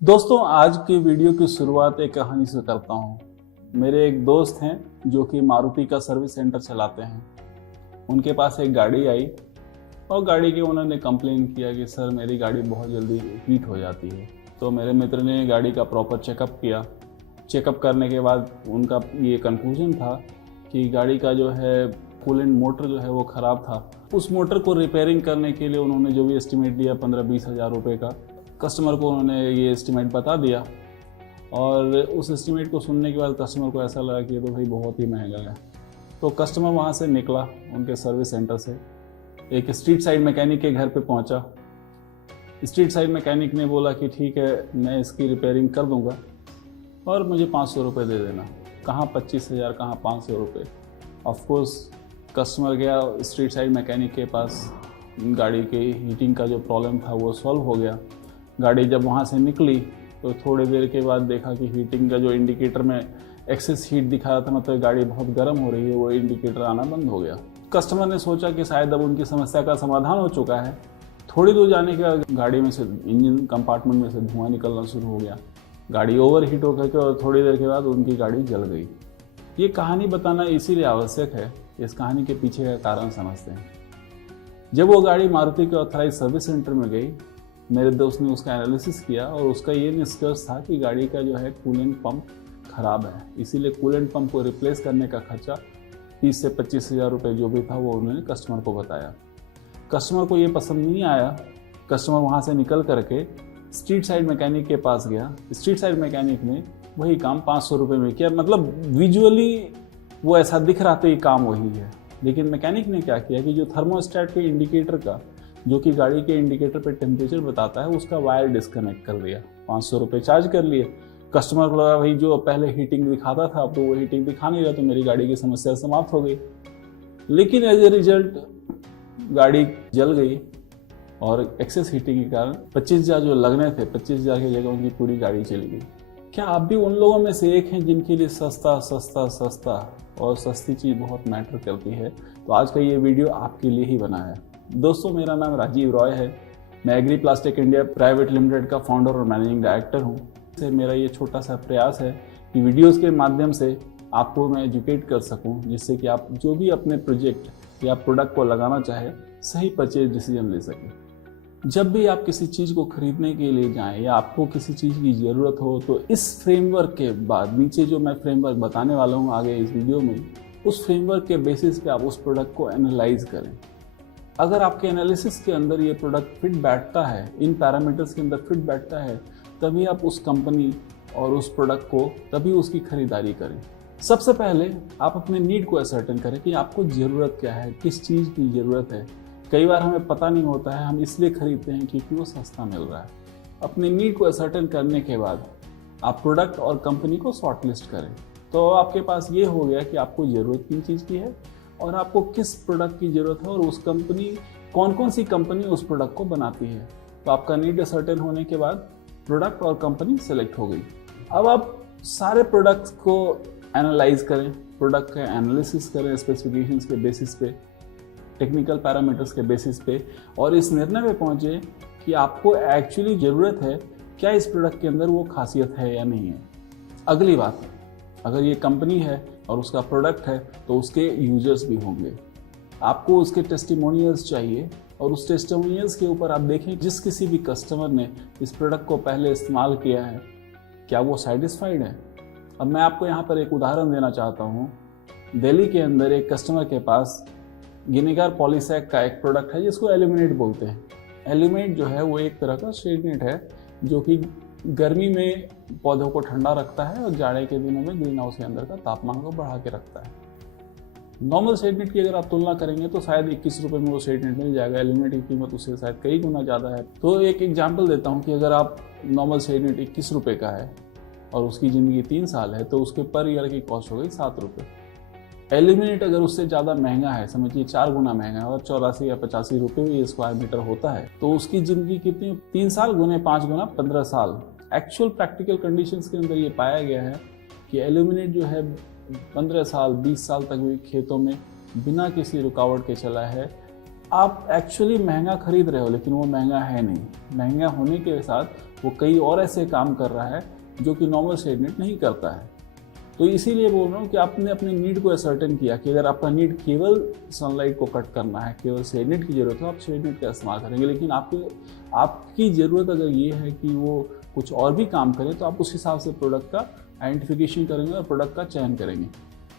दोस्तों, आज की वीडियो की शुरुआत एक कहानी से करता हूँ। मेरे एक दोस्त हैं जो कि मारुति का सर्विस सेंटर चलाते हैं। उनके पास एक गाड़ी आई और गाड़ी की उन्होंने कंप्लेन किया कि सर मेरी गाड़ी बहुत जल्दी हीट हो जाती है। तो मेरे मित्र ने गाड़ी का प्रॉपर चेकअप किया। चेकअप करने के बाद उनका ये कंक्लूजन था कि गाड़ी का जो है कूलेंट मोटर जो है वो ख़राब था। उस मोटर को रिपेयरिंग करने के लिए उन्होंने जो भी एस्टिमेट दिया 15-20 हज़ार रुपये का, कस्टमर को उन्होंने ये एस्टिमेट बता दिया। और उस एस्टिमेट को सुनने के बाद कस्टमर को ऐसा लगा कि ये तो भाई बहुत ही महंगा है। तो कस्टमर वहाँ से निकला उनके सर्विस सेंटर से, एक स्ट्रीट साइड मैकेनिक के घर पे पहुँचा। स्ट्रीट साइड मैकेनिक ने बोला कि ठीक है, मैं इसकी रिपेयरिंग कर दूंगा और मुझे 500 रुपये दे देना। कहाँ 25,000, कहाँ 500 रुपये। ऑफकोर्स कस्टमर गया स्ट्रीट साइड मैकेनिक के पास, गाड़ी के हीटिंग का जो प्रॉब्लम था वो सॉल्व हो गया। गाड़ी जब वहाँ से निकली तो थोड़ी देर के बाद देखा कि हीटिंग का जो इंडिकेटर में एक्सेस हीट दिखा रहा था, मतलब गाड़ी बहुत गर्म हो रही है, वो इंडिकेटर आना बंद हो गया। कस्टमर ने सोचा कि शायद अब उनकी समस्या का समाधान हो चुका है। थोड़ी दूर जाने के बाद गाड़ी में से, इंजन कंपार्टमेंट में से धुआं निकलना शुरू हो गया। गाड़ी ओवर हीट हो करके और थोड़ी देर के बाद उनकी गाड़ी जल गई। ये कहानी बताना इसीलिए आवश्यक है, इस कहानी के पीछे का कारण समझते हैं। जब वो गाड़ी मारुति के ऑथराइज सर्विस सेंटर में गई, मेरे दोस्त ने उसका एनालिसिस किया और उसका ये निष्कर्ष था कि गाड़ी का जो है कूलेंट पंप खराब है। इसीलिए कूलेंट पंप को रिप्लेस करने का खर्चा 30 से 25 हज़ार रुपये जो भी था वो उन्होंने कस्टमर को बताया। कस्टमर को ये पसंद नहीं आया। कस्टमर वहाँ से निकल करके स्ट्रीट साइड मैकेनिक के पास गया। स्ट्रीट साइड मैकेनिक ने वही काम 500 रुपये में किया। मतलब विजुअली वो ऐसा दिख रहा था कि काम वही है, लेकिन मैकेनिक ने क्या किया कि जो थर्मोस्टेट के इंडिकेटर का, जो कि गाड़ी के इंडिकेटर पे टेम्परेचर बताता है, उसका वायर डिस्कनेक्ट कर दिया। 500 रुपये चार्ज कर लिए। कस्टमर को लगा भाई जो पहले हीटिंग दिखाता था अब तो वो हीटिंग दिखा नहीं रहा, तो मेरी गाड़ी की समस्या समाप्त हो गई। लेकिन एज ए रिजल्ट गाड़ी जल गई और एक्सेस हीटिंग के कारण 25,000 जो लगने थे, 25,000 की जगह उनकी पूरी गाड़ी चली गई। क्या आप भी उन लोगों में से एक हैं जिनके लिए सस्ता सस्ता सस्ता और सस्ती चीज़ बहुत मैटर करती है? तो आज का ये वीडियो आपके लिए ही बना है। दोस्तों, मेरा नाम राजीव रॉय है। मैं Agri Plastic India Private Limited का फाउंडर और मैनेजिंग डायरेक्टर हूँ। मेरा ये छोटा सा प्रयास है कि वीडियोस के माध्यम से आपको मैं एजुकेट कर सकूं, जिससे कि आप जो भी अपने प्रोजेक्ट या प्रोडक्ट को लगाना चाहे सही परचेज डिसीजन ले सकें। जब भी आप किसी चीज़ को खरीदने के लिए जाएं या आपको किसी चीज़ की ज़रूरत हो, तो इस फ्रेमवर्क के बाद नीचे जो मैं फ्रेमवर्क बताने वाला हूँ आगे इस वीडियो में, उस फ्रेमवर्क के बेसिस पे आप उस प्रोडक्ट को एनालाइज करें। अगर आपके एनालिसिस के अंदर ये प्रोडक्ट फिट बैठता है, इन पैरामीटर्स के अंदर फिट बैठता है, तभी आप उस कंपनी और उस प्रोडक्ट को, तभी उसकी खरीदारी करें। सबसे पहले आप अपने नीड को असर्टेन करें कि आपको ज़रूरत क्या है, किस चीज़ की ज़रूरत है। कई बार हमें पता नहीं होता है, हम इसलिए खरीदते हैं क्योंकि वो सस्ता मिल रहा है। अपने नीड को असर्टेन करने के बाद आप प्रोडक्ट और कंपनी को शॉर्ट लिस्ट करें। तो आपके पास ये हो गया कि आपको ज़रूरत किन चीज़ की है और आपको किस प्रोडक्ट की ज़रूरत है और उस कंपनी, कौन कौन सी कंपनी उस प्रोडक्ट को बनाती है। तो आपका नीड सर्टेन होने के बाद प्रोडक्ट और कंपनी सेलेक्ट हो गई। अब आप सारे प्रोडक्ट्स को एनालाइज करें, प्रोडक्ट का एनालिसिस करें स्पेसिफिकेशंस के बेसिस पे, टेक्निकल पैरामीटर्स के बेसिस पे, और इस निर्णय पे पहुँचे कि आपको एक्चुअली ज़रूरत है क्या इस प्रोडक्ट के अंदर वो खासियत है या नहीं है। अगली बात, अगर ये कंपनी है और उसका प्रोडक्ट है तो उसके यूजर्स भी होंगे। आपको उसके टेस्टिमोनियल्स चाहिए और उस टेस्टिमोनियल्स के ऊपर आप देखें जिस किसी भी कस्टमर ने इस प्रोडक्ट को पहले इस्तेमाल किया है, क्या वो सेटिस्फाइड है। अब मैं आपको यहाँ पर एक उदाहरण देना चाहता हूँ। दिल्ली के अंदर एक कस्टमर के पास गिनेगार पॉलीसैक का एक प्रोडक्ट है जिसको एल्यूमिनेट बोलते हैं। एल्यूमिनेट जो है वो एक तरह का शेड नेट है जो कि गर्मी में पौधों को ठंडा रखता है और जाड़े के दिनों में ग्रीन हाउस के अंदर का तापमान को बढ़ा के रखता है। नॉर्मल शेड नेट की अगर आप तुलना करेंगे तो शायद 21 रुपये में वो शेड नेट मिल जाएगा। एल्यूमिनेट की कीमत उससे शायद कई गुना ज़्यादा है। तो एक एग्जाम्पल देता हूँ कि अगर आप नॉर्मल शेड नेट 21 रुपये का है और उसकी ज़िंदगी 3 साल है, तो उसके पर ईयर की कॉस्ट हो गई 7 रुपये। एल्यूमिनेट अगर उससे ज़्यादा महंगा है, समझिए 4 गुना महंगा है और 84 या 85 रुपये भी स्क्वायर मीटर होता है, तो उसकी ज़िंदगी कितनी? 3 साल गुने 5 गुना 15 साल। एक्चुअल प्रैक्टिकल कंडीशंस के अंदर ये पाया गया है कि एल्यूमिनेट जो है 15 साल 20 साल तक भी खेतों में बिना किसी रुकावट के चला है। आप एक्चुअली महंगा खरीद रहे हो लेकिन वो महंगा है नहीं। महंगा होने के साथ वो कई और ऐसे काम कर रहा है जो कि नॉर्मल शेड नेट नहीं करता है। तो इसीलिए बोल रहा हूँ कि आपने अपनी नीड को असर्टेन किया कि अगर आपका नीड केवल सनलाइट को कट करना है, केवल शेड नेट की जरूरत है, आप शेड नेट का इस्तेमाल करेंगे। लेकिन आपकी ज़रूरत अगर ये है कि वो कुछ और भी काम करे तो आप उस हिसाब से प्रोडक्ट का आइडेंटिफिकेशन करेंगे और प्रोडक्ट का चयन करेंगे।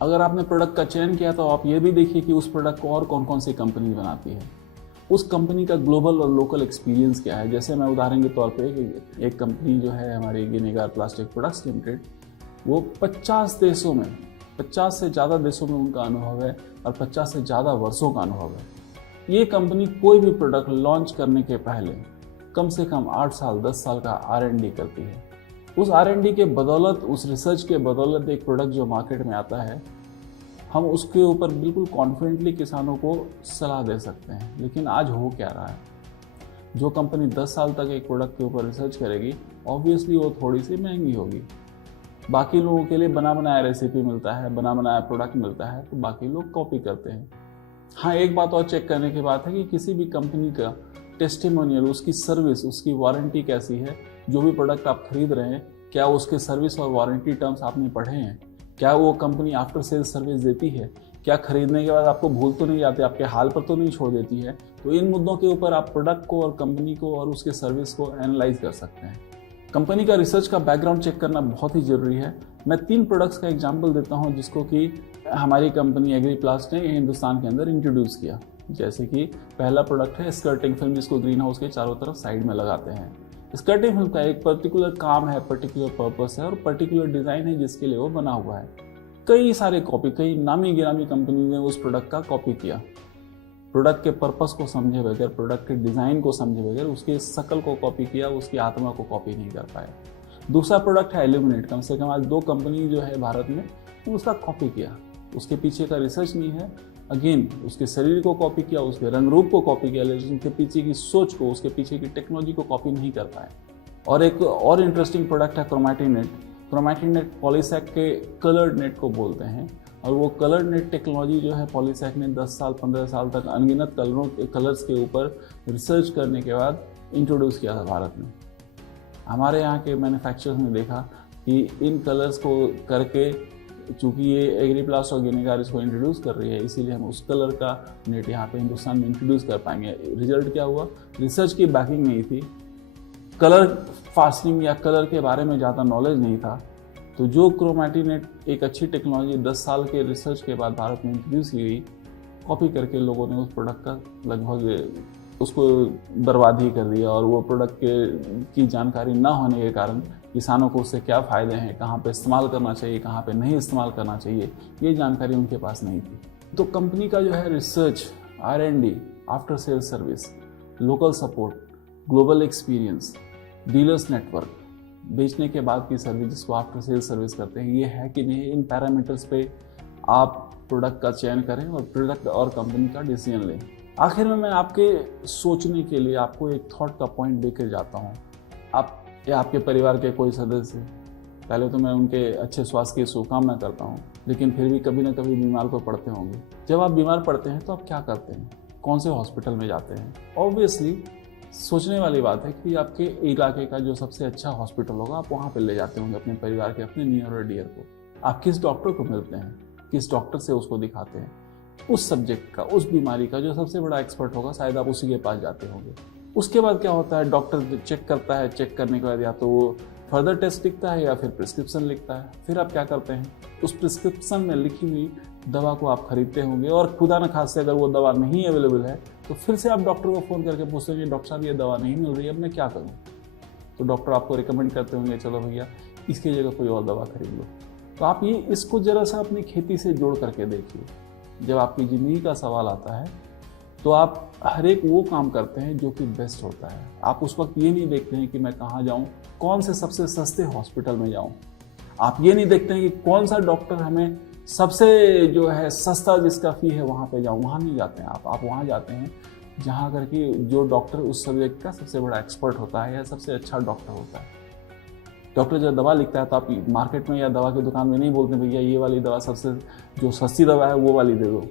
अगर आपने प्रोडक्ट का चयन किया तो आप ये भी देखिए कि उस प्रोडक्ट को और कौन कौन सी कंपनी बनाती है, उस कंपनी का ग्लोबल और लोकल एक्सपीरियंस क्या है। जैसे मैं उदाहरण के तौर पे एक कंपनी जो है हमारी गिनेगार प्लास्टिक प्रोडक्ट्स लिमिटेड, वो 50 देशों में, 50 से ज़्यादा देशों में उनका अनुभव है और 50 से ज़्यादा वर्षों का अनुभव है। ये कंपनी कोई भी प्रोडक्ट लॉन्च करने के पहले कम से कम 8 साल 10 साल का R&D करती है। उस R&D के बदौलत, उस रिसर्च के बदौलत एक प्रोडक्ट जो मार्केट में आता है, हम उसके ऊपर बिल्कुल कॉन्फिडेंटली किसानों को सलाह दे सकते हैं। लेकिन आज हो क्या रहा है, जो कंपनी 10 साल तक एक प्रोडक्ट के ऊपर रिसर्च करेगी, ऑब्वियसली वो थोड़ी सी महंगी होगी। बाकी लोगों के लिए बना बनाया रेसिपी मिलता है, बना बनाया प्रोडक्ट मिलता है, तो बाकी लोग कॉपी करते हैं। हाँ, एक बात और चेक करने की बात है कि किसी भी कंपनी का टेस्टिमोनियल, उसकी सर्विस, उसकी वारंटी कैसी है। जो भी प्रोडक्ट आप खरीद रहे हैं, क्या उसके सर्विस और वारंटी टर्म्स आपने पढ़े हैं? क्या वो कंपनी आफ्टर सेल्स सर्विस देती है? क्या खरीदने के बाद आपको भूल तो नहीं जाती, आपके हाल पर तो नहीं छोड़ देती है? तो इन मुद्दों के ऊपर आप प्रोडक्ट को और कंपनी को और उसके सर्विस को एनालाइज कर सकते हैं। कंपनी का रिसर्च का बैकग्राउंड चेक करना बहुत ही ज़रूरी है। मैं 3 प्रोडक्ट्स का एग्जांपल देता हूं जिसको कि हमारी कंपनी एग्रीप्लास्ट ने हिंदुस्तान के अंदर इंट्रोड्यूस किया। जैसे कि पहला प्रोडक्ट है स्कर्टिंग फिल्म, जिसको ग्रीन हाउस के चारों तरफ साइड में लगाते हैं। स्कर्टिंग फिल्म का एक पर्टिकुलर काम है, पर्टिकुलर पर्पस है और पर्टिकुलर डिज़ाइन है जिसके लिए वो बना हुआ है। कई नामी गिरामी कंपनी ने उस प्रोडक्ट का कॉपी किया। प्रोडक्ट के पर्पस को समझे बगैर, प्रोडक्ट के डिज़ाइन को समझे बगैर उसकी शकल को कॉपी किया, उसकी आत्मा को कॉपी नहीं कर पाया। दूसरा प्रोडक्ट है इल्यूमिनेट। कम से कम आज 2 कंपनी जो है भारत में, उसका कॉपी किया। उसके पीछे का रिसर्च नहीं है, अगेन उसके शरीर को कॉपी किया, उसके रंग रूप को कॉपी किया, लेकिन उसके पीछे की सोच को, उसके पीछे की टेक्नोलॉजी को कॉपी नहीं कर पाए। और एक और इंटरेस्टिंग प्रोडक्ट है क्रोमैटिन नेट। क्रोमैटिन नेट पॉलीसेक के कलर्ड नेट को बोलते हैं, और वो कलर्ड नेट टेक्नोलॉजी जो है पॉलीसेक ने 10 साल 15 साल तक अनगिनत कलर्स के ऊपर रिसर्च करने के बाद इंट्रोड्यूस किया था भारत में। हमारे यहाँ के मैन्युफैक्चरर्स ने देखा कि इन कलर्स को करके, चूँकि ये एग्रीप्लास्ट और गिनेगार इसको इंट्रोड्यूस कर रही है, इसीलिए हम उस कलर का नेट यहाँ पे हिंदुस्तान में इंट्रोड्यूस कर पाएंगे। रिजल्ट क्या हुआ? रिसर्च की बैकिंग नहीं थी, कलर फास्टिंग या कलर के बारे में ज़्यादा नॉलेज नहीं था। तो जो क्रोमैटिन नेट एक अच्छी टेक्नोलॉजी 10 साल के रिसर्च के बाद भारत में इंट्रोड्यूस की गई, कॉपी करके लोगों ने उस प्रोडक्ट का लगभग उसको बर्बाद ही कर दिया। और वो प्रोडक्ट की जानकारी ना होने के कारण किसानों को उससे क्या फ़ायदे हैं, कहाँ पे इस्तेमाल करना चाहिए, कहाँ पे नहीं इस्तेमाल करना चाहिए, ये जानकारी उनके पास नहीं थी। तो कंपनी का जो है research, R&D, after sales service, local support, global experience, dealers network, बेचने के बाद की सर्विस जिसको आफ्टर सेल्स सर्विस करते हैं, ये है कि नहीं, इन पैरामीटर्स पे आप प्रोडक्ट का चयन करें और प्रोडक्ट और कंपनी का डिसीजन लें। आखिर में मैं आपके सोचने के लिए आपको एक थॉट का पॉइंट देकर जाता हूँ। आप या आपके परिवार के कोई सदस्य, पहले तो मैं उनके अच्छे स्वास्थ्य की शुभकामना करता हूँ, लेकिन फिर भी कभी ना कभी बीमार तो पड़ते होंगे। जब आप बीमार पड़ते हैं तो आप क्या करते हैं? कौन से हॉस्पिटल में जाते हैं? ऑब्वियसली सोचने वाली बात है कि आपके इलाके का जो सबसे अच्छा हॉस्पिटल होगा, आप वहाँ पे ले जाते होंगे अपने परिवार के, अपने नियर और डियर को। आप किस डॉक्टर को मिलते हैं, किस डॉक्टर से उसको दिखाते हैं, उस सब्जेक्ट का, उस बीमारी का जो सबसे बड़ा एक्सपर्ट होगा, शायद आप उसी के पास जाते होंगे। उसके बाद क्या होता है, डॉक्टर चेक करता है, चेक करने के बाद या तो वो फर्दर टेस्ट लिखता है या फिर प्रिस्क्रिप्शन लिखता है। फिर आप क्या करते हैं, उस प्रिस्क्रिप्शन में लिखी हुई दवा को आप खरीदते होंगे, और खुदा न खास से अगर वो दवा नहीं अवेलेबल है तो फिर से आप डॉक्टर को फ़ोन करके पूछते हैं, डॉक्टर साहब ये दवा नहीं मिल रही है, अब मैं क्या करूँ? तो डॉक्टर आपको रिकमेंड करते होंगे, चलो भैया इसकी जगह कोई और दवा खरीद लो। तो आप ये इसको ज़रा सा अपनी खेती से जोड़ करके देखिए। जब आपकी ज़िंदगी का सवाल आता है तो आप हर एक वो काम करते हैं जो कि बेस्ट होता है। आप उस वक्त ये नहीं देखते हैं कि मैं कहाँ जाऊँ, कौन से सबसे सस्ते हॉस्पिटल में जाऊँ। आप ये नहीं देखते हैं कि कौन सा डॉक्टर हमें सबसे जो है सस्ता जिसका फ़ी है वहाँ पे जाऊँ। वहाँ नहीं जाते हैं आप वहाँ जाते हैं जहाँ करके जो डॉक्टर उस सब्जेक्ट का सबसे बड़ा एक्सपर्ट होता है या सबसे अच्छा डॉक्टर होता है। डॉक्टर जब दवा लिखता है तो आप मार्केट में या दवा की दुकान में नहीं बोलते भैया ये वाली दवा सबसे जो सस्ती दवा है वो वाली दे दो।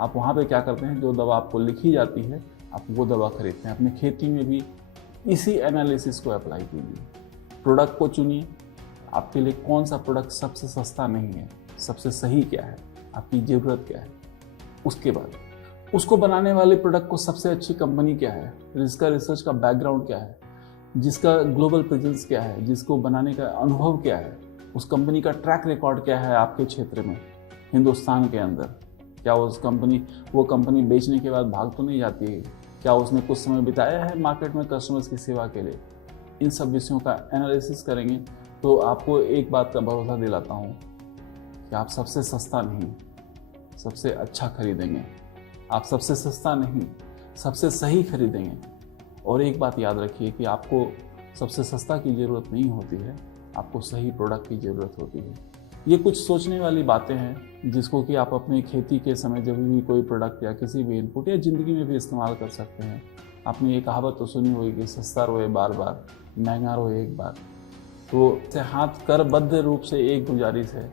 आप वहाँ पे क्या करते हैं, जो दवा आपको लिखी जाती है आप वो दवा खरीदते हैं। अपनी खेती में भी इसी एनालिसिस को अप्लाई कीजिए। प्रोडक्ट को चुनिए, आपके लिए कौन सा प्रोडक्ट सबसे सस्ता नहीं है, सबसे सही क्या है, आपकी ज़रूरत क्या है। उसके बाद उसको बनाने वाले प्रोडक्ट को सबसे अच्छी कंपनी क्या है, जिसका रिसर्च का बैकग्राउंड क्या है, जिसका ग्लोबल प्रेजेंस क्या है, जिसको बनाने का अनुभव क्या है, उस कंपनी का ट्रैक रिकॉर्ड क्या है आपके क्षेत्र में, हिंदुस्तान के अंदर। क्या वो कंपनी बेचने के बाद भाग तो नहीं जाती है? क्या उसने कुछ समय बिताया है मार्केट में कस्टमर्स की सेवा के लिए? इन सब विषयों का एनालिसिस करेंगे तो आपको एक बात का भरोसा दिलाता हूँ कि आप सबसे सस्ता नहीं, सबसे अच्छा खरीदेंगे। आप सबसे सस्ता नहीं, सबसे सही खरीदेंगे। और एक बात याद रखिए कि आपको सबसे सस्ता की ज़रूरत नहीं होती है, आपको सही प्रोडक्ट की ज़रूरत होती है। ये कुछ सोचने वाली बातें हैं जिसको कि आप अपनी खेती के समय जब भी कोई प्रोडक्ट या किसी भी इनपुट या ज़िंदगी में भी इस्तेमाल कर सकते हैं। आपने ये कहावत तो सुनी होगी कि सस्ता रोए बार बार, महंगा रोए एक बार। तो हाथ करबद्ध रूप से एक गुजारिश है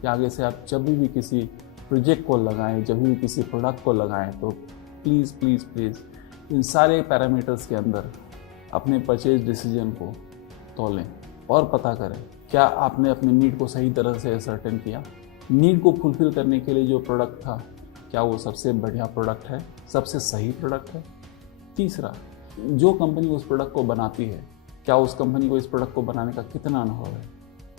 कि आगे से आप जब भी किसी प्रोजेक्ट को लगाएं, जब भी किसी प्रोडक्ट को लगाएं, तो प्लीज़ प्लीज़ प्लीज़ इन सारे पैरामीटर्स के अंदर अपने परचेज डिसीजन को तोलें और पता करें क्या आपने अपनी नीड को सही तरह से असर्टेन किया। नीड को फुलफिल करने के लिए जो प्रोडक्ट था, क्या वो सबसे बढ़िया प्रोडक्ट है, सबसे सही प्रोडक्ट है। तीसरा, जो कंपनी उस प्रोडक्ट को बनाती है, क्या उस कंपनी को इस प्रोडक्ट को बनाने का कितना अनुभव है।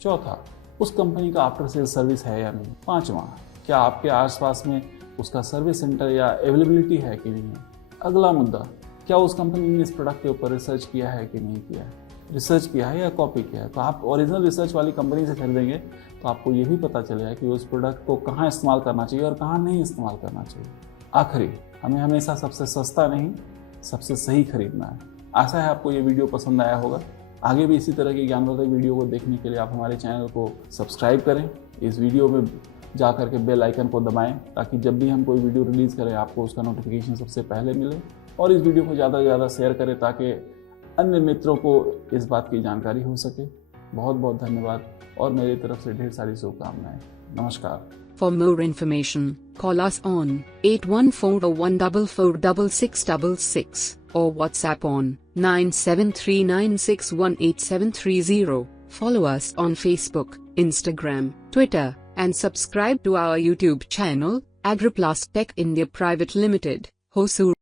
चौथा, उस कंपनी का आफ्टर सेल सर्विस है या नहीं। पांचवा, क्या आपके आसपास में उसका सर्विस सेंटर या अवेलेबिलिटी है कि नहीं है। अगला मुद्दा, क्या उस कंपनी ने इस प्रोडक्ट के ऊपर रिसर्च किया है कि नहीं किया है। रिसर्च किया है या कॉपी किया है। तो आप ओरिजिनल रिसर्च वाली कंपनी से खरीदेंगे तो आपको ये भी पता चलेगा कि उस प्रोडक्ट को कहाँ इस्तेमाल करना चाहिए और कहाँ नहीं इस्तेमाल करना चाहिए। आखिरी, हमें हमेशा सबसे सस्ता नहीं, सबसे सही खरीदना है। आशा है आपको ये वीडियो पसंद आया होगा। आगे भी इसी तरह की ज्ञानवर्धक वीडियो को देखने के लिए आप हमारे चैनल को सब्सक्राइब करें। इस वीडियो में जा करके बेल आइकन को दबाएं ताकि जब भी हम कोई वीडियो रिलीज़ करें आपको उसका नोटिफिकेशन सबसे पहले मिले। और इस वीडियो को ज़्यादा से ज़्यादा शेयर करें ताकि अन्य मित्रों को इस बात की जानकारी हो सके। बहुत बहुत धन्यवाद और मेरी तरफ से ढेर सारी शुभकामनाएं। नमस्कार। For more information, call us on 8141446666 or WhatsApp on 9739618730. Follow us on Facebook, Instagram, Twitter, and subscribe to our YouTube channel, AgriPlus Tech India Private Limited, Hosur.